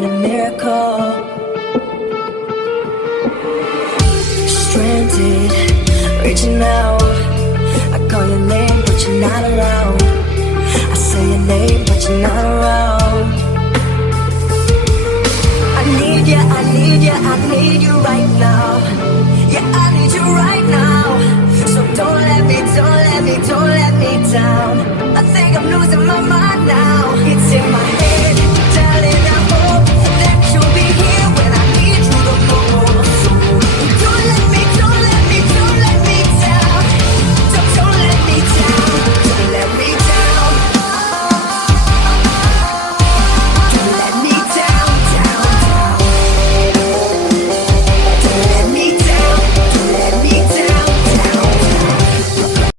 need a miracle. Stranded, reaching out. I call your name, but you're not around. I say your name, but you're not around. I need you, I need you, I need you right now. Yeah, I need you right now. So don't let me, don't let me, don't let me down.